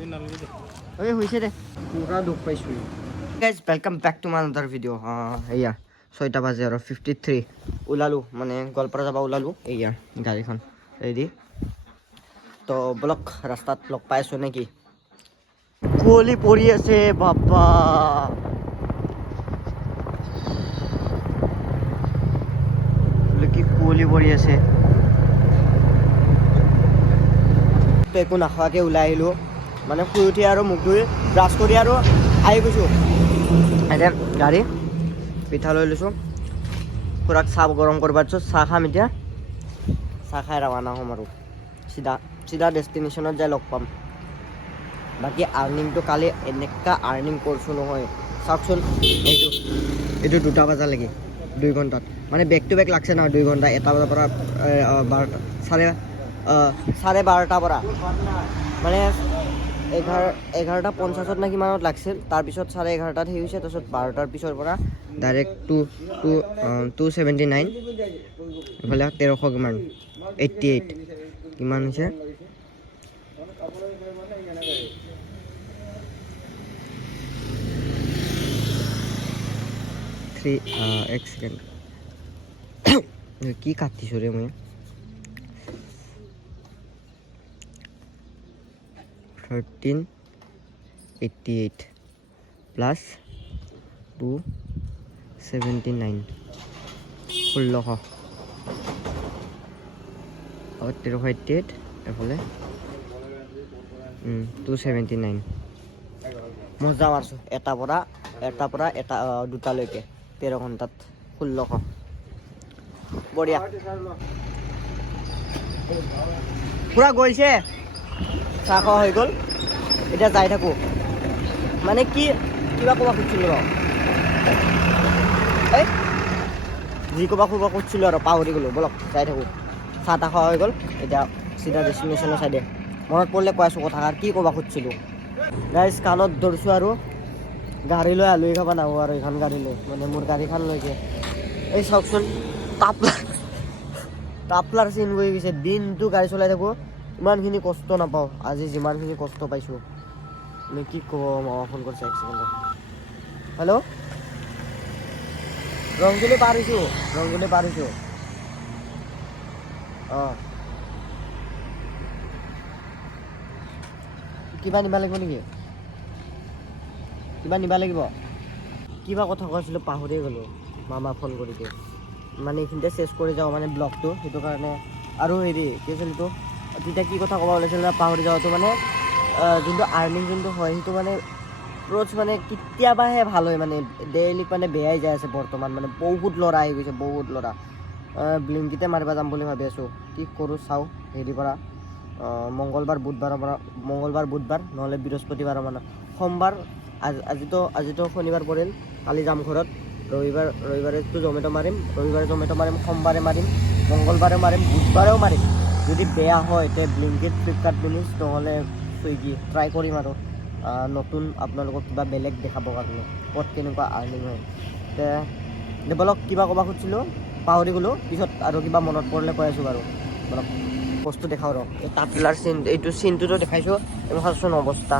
Okay, হৈছে দে পুৰা দুখ পাইছোঁ guys welcome back to my another video' এয়া 6টা বাজে আৰু 53 ওলালোঁ মানে গোৱালপাৰা যাব ওলালোঁ এয়া গাড়ীখন ৰেডি তো বলক ৰাস্তাত লগ পাই আছোঁ নেকি কুঁৱলী পৰি আছে বাবা কি কুঁৱলী পৰি আছে একো নাখোৱাকৈ ওলাই আহিলোঁ মানে শুই উঠি আৰু মুখ ধুই ব্ৰাছ কৰি আৰু আহি গৈছোঁ এতিয়া গাড়ী পিঠা লৈ লৈছোঁ খুৰাক চাহ গৰম কৰিব দিছোঁ চাহ খাম এতিয়া চাহ খাই ৰাওনা হ'ম আৰু চিধা ডেষ্টিনেশ্যনত যাই লগ পাম বাকী আৰ্নিংটো কালি এনেকুৱা আৰ্নিং কৰিছোঁ নহয় চাওকচোন এইটো 2টা বজালৈকে 2 ঘণ্টাত মানে বেক টু বেক লাগছে নহয় 2 ঘণ্টা 1টা বজাৰ পৰা 12টা চাৰে 12টাৰ পৰা মানে 11:50 নে কিমানত লাগছিল তাৰপিছত 11:30 সেই হৈছে তাৰপিছত 12টাৰ পিছৰ পৰা ডাইৰেক্ট 279 ইফালে 1300 কিমান 88 কিমান হৈছে এক ছেকেণ্ড কি কাটিছোঁ ৰে মই 1388 প্লাছ 279 1600 1388 এফালে 279 মজা মাৰছোঁ এটাৰ পৰা 2টালৈকে 13 ঘণ্টাত 1600 বঢ়িয়া পুৰা গৈছে চাহ খোৱা হৈ গ'ল এতিয়া যাই থাকোঁ মানে কিবা ক'ব খুজিছিলোঁ যি ক'ব খুজিছিলোঁ আৰু পাহৰি গ'লোঁ বলক যাই থাকোঁ চাহ তাহ খোৱা হৈ গ'ল এতিয়া চিধা ডেষ্টিনেশ্যনৰ চাইডে মনত পৰিলে কৈ আছোঁ কথাষাৰ কি ক'ব খুজিছিলোঁ গাইজ কাণত ধৰিছোঁ আৰু গাড়ী লৈ আলহী খাব নাহোঁ আৰু এইখন গাড়ী লৈ মানে মোৰ গাড়ীখন লৈছে এই চাওকচোন টাপলাৰ চিন হৈ গৈছে দিনটো গাড়ী চলাই থাকোঁ ইমানখিনি কষ্ট নাপাওঁ আজি যিমানখিনি কষ্ট পাইছোঁ মানে কি ক'ব মামা ফোন কৰিছে 1 ছেকেণ্ডত হেল্ল' ৰংজুলি পাৰিছোঁ অঁ কিবা নিব লাগিব নেকি কিবা কথা কৈছিলোঁ পাহৰিয়ে গ'লোঁ মামা ফোন কৰি দিয়ে মানে এইখিনিতে চেছ কৰি যাওঁ মানে ব্লগটো সেইটো কাৰণে আৰু হেৰি কি আছিল এইটো তেতিয়া কি কথা ক'ব ওলাইছিল পাহৰি যাওঁতো মানে যোনটো আৰ্নিং যোনটো হয় সেইটো মানে ক্ৰ'চ মানে কেতিয়াবাহে ভাল হয় মানে ডেইলি মানে বেয়াই যাই আছে বৰ্তমান মানে বহুত ল'ৰা আহি গৈছে বহুত ল'ৰা ব্লিংকিতে মাৰিব যাম বুলি ভাবি আছোঁ কি কৰোঁ চাওঁ হেৰিৰ পৰা মংগলবাৰ বুধবাৰ নহ'লে বৃহস্পতিবাৰ মানে সোমবাৰ আজিতো শনিবাৰ পৰিল কালি যাম ঘৰত ৰবিবাৰেতো জমেট' মাৰিম সোমবাৰে মাৰিম মংগলবাৰে মাৰিম বুধবাৰেও মাৰিম যদি বেয়া হয় তে ব্লিংকিট ফ্লিপকাৰ্ট মিনিছ নহ'লে চুইগি ট্ৰাই কৰিম আৰু নতুন আপোনালোকক কিবা বেলেগ দেখাবৰ কাৰণে ক'ত কেনেকুৱা আৰ্নিং হয় তে বলক কিবা ক'ব খুজিছিলোঁ পাহৰি গ'লোঁ পিছত আৰু কিবা মনত পৰিলে কৈ আছোঁ বাৰু বলক বস্তু দেখাওঁ ৰ এই টাপলাৰ এইটো চিনটোতো দেখাইছোঁ এইটো চাওকচোন অৱস্থা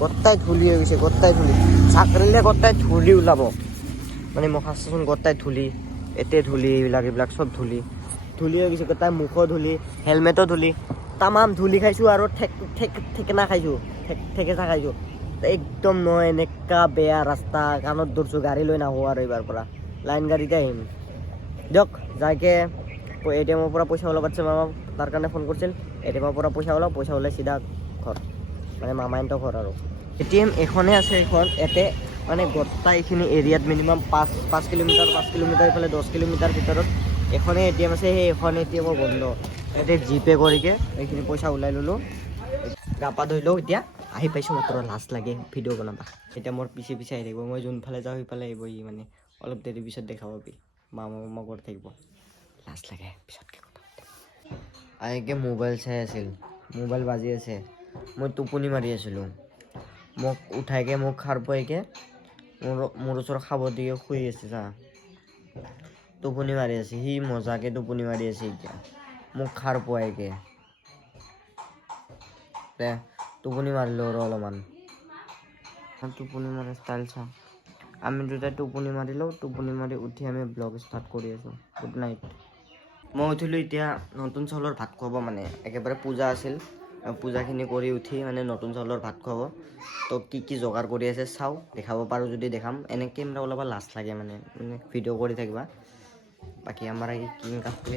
গোটাই ধূলি হৈ গৈছে চাকৰিলে গোটাই ধূলি ওলাব মানে মোক চাচোন গোটাই ধূলি ধূলি এইবিলাক চব ধূলি হৈ গৈছে গোটাই মুখো ধূলি হেলমেটো ধূলি তামাম ধূলি খাইছোঁ আৰু ঠেকেচা খাইছোঁ একদম নহয় এনেকুৱা বেয়া ৰাস্তা কাণত ধৰিছোঁ গাড়ী লৈ নাহোঁ আৰু এইবাৰ পৰা লাইন গাড়ীতে আহিম দিয়ক যাইকে ATM পৰা পইচা ওলাব পাতিছে মামা তাৰ কাৰণে ফোন কৰিছিল ATM পৰা পইচা ওলাই চিধা ঘৰ মানে মামাহঁতৰ ঘৰ আৰু ATM এখনেই আছে এইখন ইয়াতে মানে গোটেই এইখিনি এৰিয়াত মিনিমাম 5 কিলোমিটাৰ ইফালে 10 কিলোমিটাৰ ভিতৰত এখনেই ATM আছে সেই এখন ATM বন্ধ ইয়াতে জিপে কৰিকে এইখিনি পইচা ওলাই ল'লোঁ গা পা ধুই লওঁ এতিয়া আহি পাইছোঁ মাত্ৰ লাজ লাগে ভিডিঅ' বনাবা এতিয়া মোৰ পিছে আহি থাকিব মই যোনফালে যাওঁ সেইফালে আহিব ই মানে অলপ দেৰি পিছত দেখা পাবি মামা কৰি থাকিব লাজ লাগে পিছতকে কথা আহিকে মোবাইল চাই আছিল মোবাইল বাজি আছে মই টোপনি মাৰি আছিলোঁ মোক উঠাইকে মোক সাৰ পাইকে মোৰ ওচৰত খাব দিয়ে শুই আছে চা টোপনি মাৰি আছে সি মজাকে টোপনি মাৰি আছে এতিয়া মোক সাৰ পুৱাইকে টোপনি মাৰিলোঁ আৰু অলপমান টোপনি মাৰা ষ্টাইল চাওঁ আমি দুটাই টোপনি মাৰিলোঁ টোপনি মাৰি উঠি আমি ব্লগ ষ্টাৰ্ট কৰি আছোঁ গুড নাইট মই উঠিলোঁ এতিয়া নতুন চাউলৰ ভাত খুৱাব মানে একেবাৰে পূজা আছিল পূজাখিনি কৰি উঠি মানে নতুন চাউলৰ ভাত খুৱাব তো কি যোগাৰ কৰি আছে চাওঁ দেখাব পাৰোঁ যদি দেখাম এনে কেমেৰা ওলাব লাজ লাগে মানে ভিডিঅ' কৰি থাকিবা বাকী আমাৰ এই কিং কাপ কৰি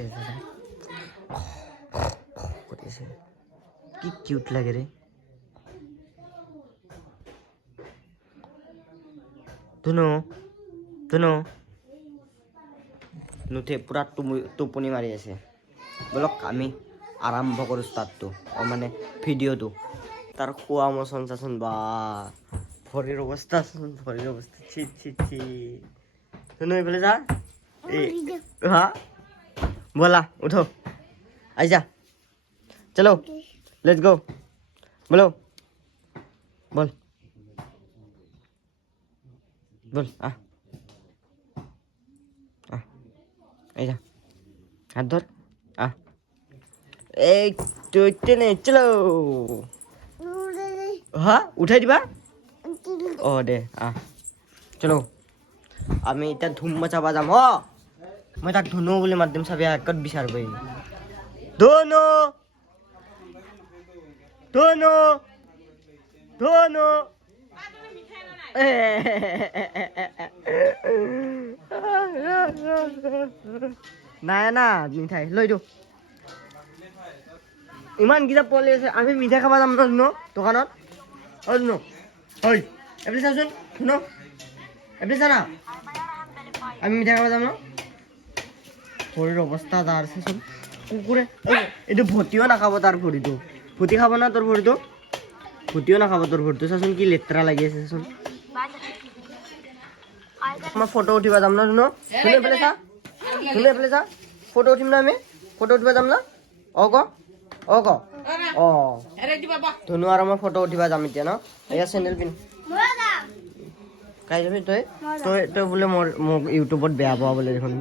আছে কি কিউট লাগে ৰে ধুনু নুঠে পুৰা টোপনি মাৰি আছে বলক আমি আৰম্ভ কৰোঁ ষ্টাৰ্টটো মানে ভিডিঅ'টো তাৰ খোৱা মচন চাচোন বা ভৰিৰ অৱস্থা ছি ধুনু এইফালে যা এই হা বলা উঠো আইজা চলো লেটস গো বলো বল বল এই যা হাত ধর এই তো টেনে চলো হ্যাঁ উঠাই দিবা ও দে চলো আমি এতিয়া ধুম মচাবা যাম মই তাক ধুনু বুলি মাত দিম চাবি ক'ত বিচাৰিব ধুনু ধুনু ধুনু নাই না মিঠাই লৈ দিওঁ ইমান কিতাপ পোৱালি আছে আমি মিঠাই খাব যাম ন দোকানত ধুনু ঐ এফালে চাচোন ধুনু এফালে চা না আমি মিঠাই খাব যাম ন ভৰিৰ অৱস্থা তাৰ চাচোন কুকুৰে এইটো ভতিও নাখাব তাৰ ভৰিটো ভতি খাব না তোৰ ভৰিটো ভতিও নাখাব তোৰ ভৰিটো চাচোন কি লেতেৰা লাগি আছে চাচোন মই ফটো উঠিব যাম ন ধুনু এফালে চা ফটো উঠিম না আমি ফটো উঠিব যাম না ক ধুনু আৰু মই ফটো উঠিব যাম এতিয়া ন এয়া চেণ্ডেল পিন্ধ কাই যাবি তই বোলে মোক ইউটিউবত বেয়া পোৱা বোলে দেখোন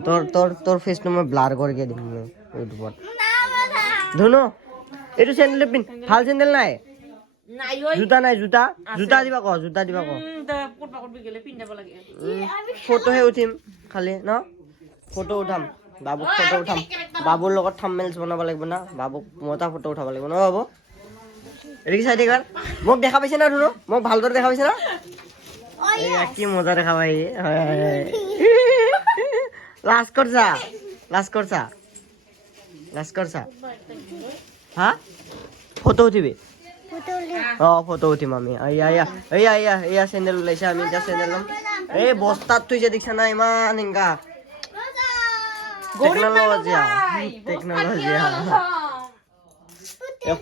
তোৰ ফেচটো মই ব্লাৰ কৰিকে দিম ইউটিউবত ধুনু এইটো চেণ্ডেল পিন্ধ ভাল চেণ্ডেল নাই জোতা নাই জোতা দিবা ক ফটোহে উঠিম খালি ন ফটো উঠাম বাবুক ফটো উঠাম বাবুৰ লগত থাম্বনেইলছ বনাব লাগিব না বাবুক মজা ফটো উঠাব লাগিব ন বাবু এদিকে চাই থাক মোক দেখা পাইছে না ধুনু মোক ভালদৰে দেখা পাইছে না কি মজা দেখা পাই লাজ কৰছা হা ফটো উঠিবি ফটো উঠিম আমি এয়া চেণ্ডেল ওলাইছে আমি এতিয়া চেণ্ডেল ল'ম এই বস্তাত থৈছে দেখিছা না ইমান এনেকা টেকনলজি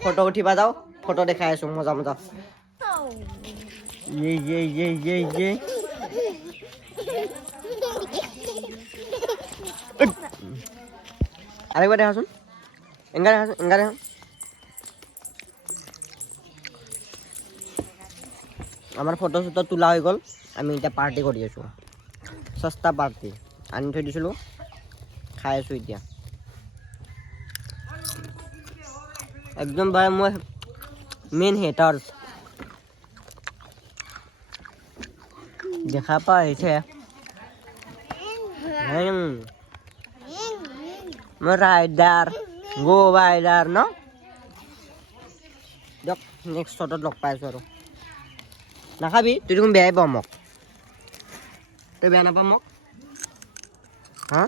ফটো উঠিবা যাওঁ ফটো দেখাই আছো মজা আরেকবার দেখাচোন এংগা দেখাচোন আমাৰ ফটো চটো তোলা হৈ গ'ল আমি এতিয়া পাৰ্টি কৰি আছোঁ সস্তা পাৰ্টি আনি থৈ দিছিলোঁ খাই আছোঁ এতিয়া একদম বাৰে মই মেইন হেটাৰ্ছ দেখা পাইছে মই ৰাইডাৰ ন দিয়ক নেক্সট শ্বটত লগ পাই আছোঁ আৰু নাখাবি তুই দেখোন বেয়াই পাওঁ মোক তই বেয়া নাপাওঁ মোক হা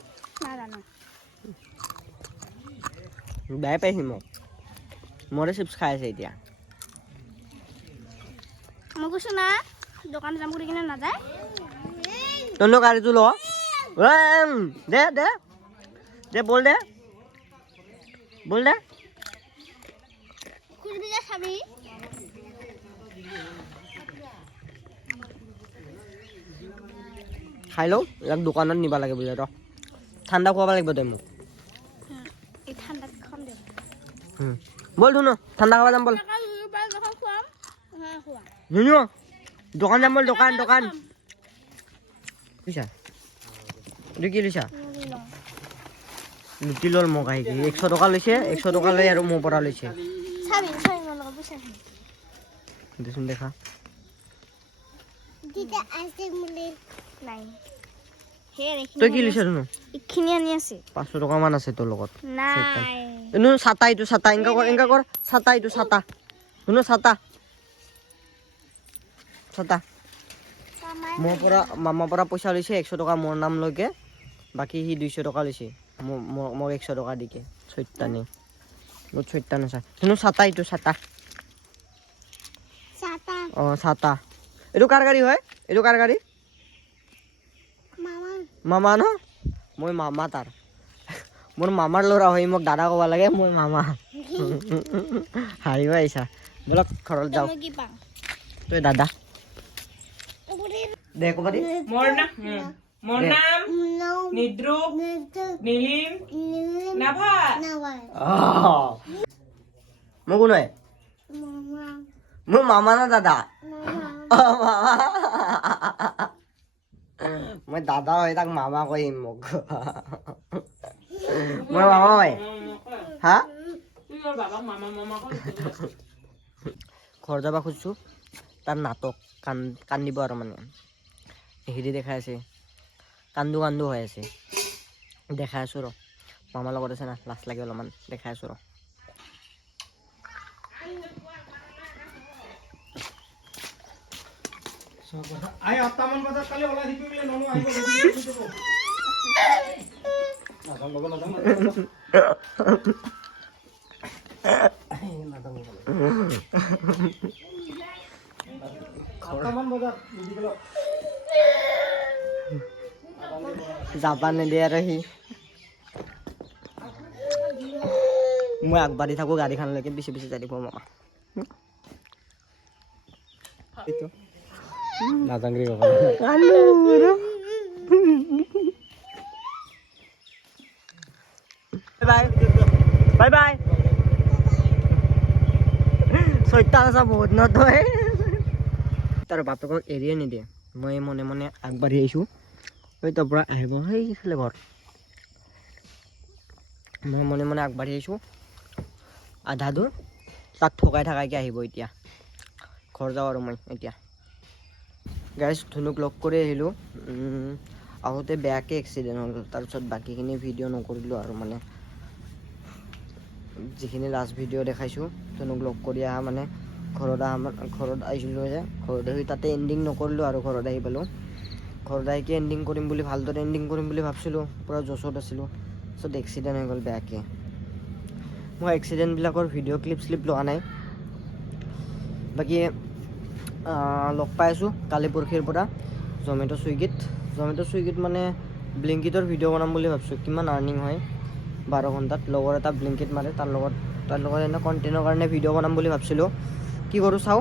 বেয়াই পাইছি মোক মৰে চিপছ খাই আছে এতিয়া মই কৈছো না দোকান যাম কৰি কিনে নাযায় তই গাড়ীটো ল দে বল দে খুঁজবি যে চাবি খাই লওঁ ইয়াক দোকানত নিব লাগে বোলে ৰ ঠাণ্ডা খুৱাব লাগিব তই মোক এই ঠাণ্ডা খাম দে বল ধুনু ঠাণ্ডা খাব যাম বল ধুনু দোকান যাম বল দোকান বুজিছা এইটো কি লৈছা লুটি ল'ল মোক আহি 100 টকা লৈছে 100 টকা লৈ আৰু মোৰ পৰা লৈছে দেচোন দেখা নাই সেই তই কি লৈছ নো এইখিনি আনি আছে 500 টকা মান আছে তোৰ লগত নাই এনো ছাতা এইটো ছাতা এংকা কৰ ছাতা এইটো ছাতা শুনো ছাতা ছাতা মামাৰ পৰা পইচা লৈছে 100 টকা মোৰ নাম লৈকে বাকী সি 200 টকা লৈছে মোক 100 টকা দিকে ছয়তানি বহুত ছয়তানি আছে শুনো ছাতা এইটো ছাতা ছাতা এইটো কাৰ গাড়ী হয় এইটো কাৰ গাড়ী মামা ন মই মামা তাৰ মোৰ মামাৰ ল'ৰা হয় মোক দাদা ক'ব লাগে মই মামা হাৰিব আহিছা বলক ঘৰত যাওঁ তই দাদা দে ক'বা দি মোৰ নাম নিদ্ৰুপ নীলিম নাভা মোক কোন হয় মোৰ মামা না দাদা মই দাদা হয় তাক মামা কহিম মোক মই মামা হয় হা ঘৰ যাব খুজিছোঁ তাৰ নাটক কান্দিব আৰু মানে হেৰি দেখাই আছে কান্দো হৈ আছে দেখাই আছোঁ ৰ মামাৰ লগত আছে না লাজ লাগে অলপমান দেখাই আছোঁ ৰ আই 8টামান বজাত কালি ওলাই দিবি বোলে ননো আহিব যাবা নিদিয়ে আৰু সি মই আগবাঢ়ি থাকোঁ গাড়ীখনলৈকে বেছি যাই দিব মামা নাজাংৰি বাই বাই ছয়তান আছা বহুত ন তই তাৰ বাপেকক এৰিয়ে নিদিয়ে মই মনে মনে আগবাঢ়ি আহিছোঁ ঐ তাৰ পৰা আহিব সেইফালে ঘৰ মই মনে মনে আগবাঢ়ি আহিছোঁ আধা দূৰ তাক ঠকাই থাকাইকৈ আহিব এতিয়া ঘৰ যাওঁ আৰু মই এতিয়া গাইজ ধুনুক লগ কৰি আহিলোঁ আহোঁতে বেয়াকৈ এক্সিডেণ্ট হ'ল তাৰপিছত বাকীখিনি ভিডিঅ' নকৰিলোঁ আৰু মানে যিখিনি লাষ্ট ভিডিঅ' দেখাইছোঁ ধুনুক লগ কৰি অহা মানে ঘৰত আহিছিলোঁ যে ঘৰত আহি তাতে এণ্ডিং নকৰিলোঁ আৰু ঘৰত আহি পালোঁ ঘৰত আহিকে এণ্ডিং কৰিম বুলি ভালদৰে এণ্ডিং কৰিম বুলি ভাবিছিলোঁ পূৰা জছত আছিলোঁ তাৰপিছত এক্সিডেণ্ট হৈ গ'ল বেয়াকৈ মই এক্সিডেণ্টবিলাকৰ ভিডিঅ' ক্লিপ লোৱা নাই বাকী লগ পাই আছোঁ কালি পৰহিৰ পৰা জমেট' চুইগিত মানে ব্লিংকিটৰ ভিডিঅ' বনাম বুলি ভাবিছোঁ কিমান আৰ্নিং হয় 12 ঘণ্টাত লগৰ এটা ব্লিংকিট মাৰে তাৰ লগত এনে কণ্টেণ্টৰ কাৰণে ভিডিঅ' বনাম বুলি ভাবিছিলোঁ কি কৰোঁ চাওঁ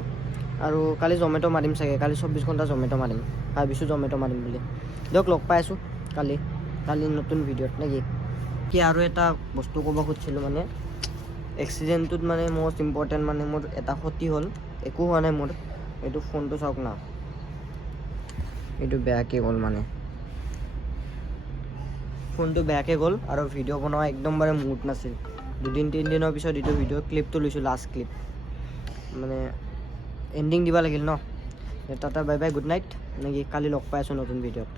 আৰু কালি জমেট' মাৰিম চাগে কালি 24 ঘণ্টা জমেট' মাৰিম ভাবিছোঁ জমেট' মাৰিম বুলি দিয়ক লগ পাই আছোঁ কালি নতুন ভিডিঅ'ত নেকি কি আৰু এটা বস্তু ক'ব খুজিছিলোঁ মানে এক্সিডেণ্টটোত মানে মষ্ট ইম্পৰ্টেণ্ট মানে মোৰ এটা ক্ষতি হ'ল একো হোৱা নাই মোৰ এইটো ফোনটো চাওক না এইটো বেয়াকৈ গ'ল মানে ফোনটো বেয়াকৈ গ'ল আৰু ভিডিঅ' বনোৱা একদম মানে মুড নাছিল 2-3 দিনৰ পিছত এইটো ভিডিঅ' ক্লিপটো লৈছোঁ লাষ্ট ক্লিপ মানে এণ্ডিং দিব লাগিল ন তাতে বাই বাই গুড নাইট নেকি কালি লগ পাই আছোঁ নতুন ভিডিঅ'ত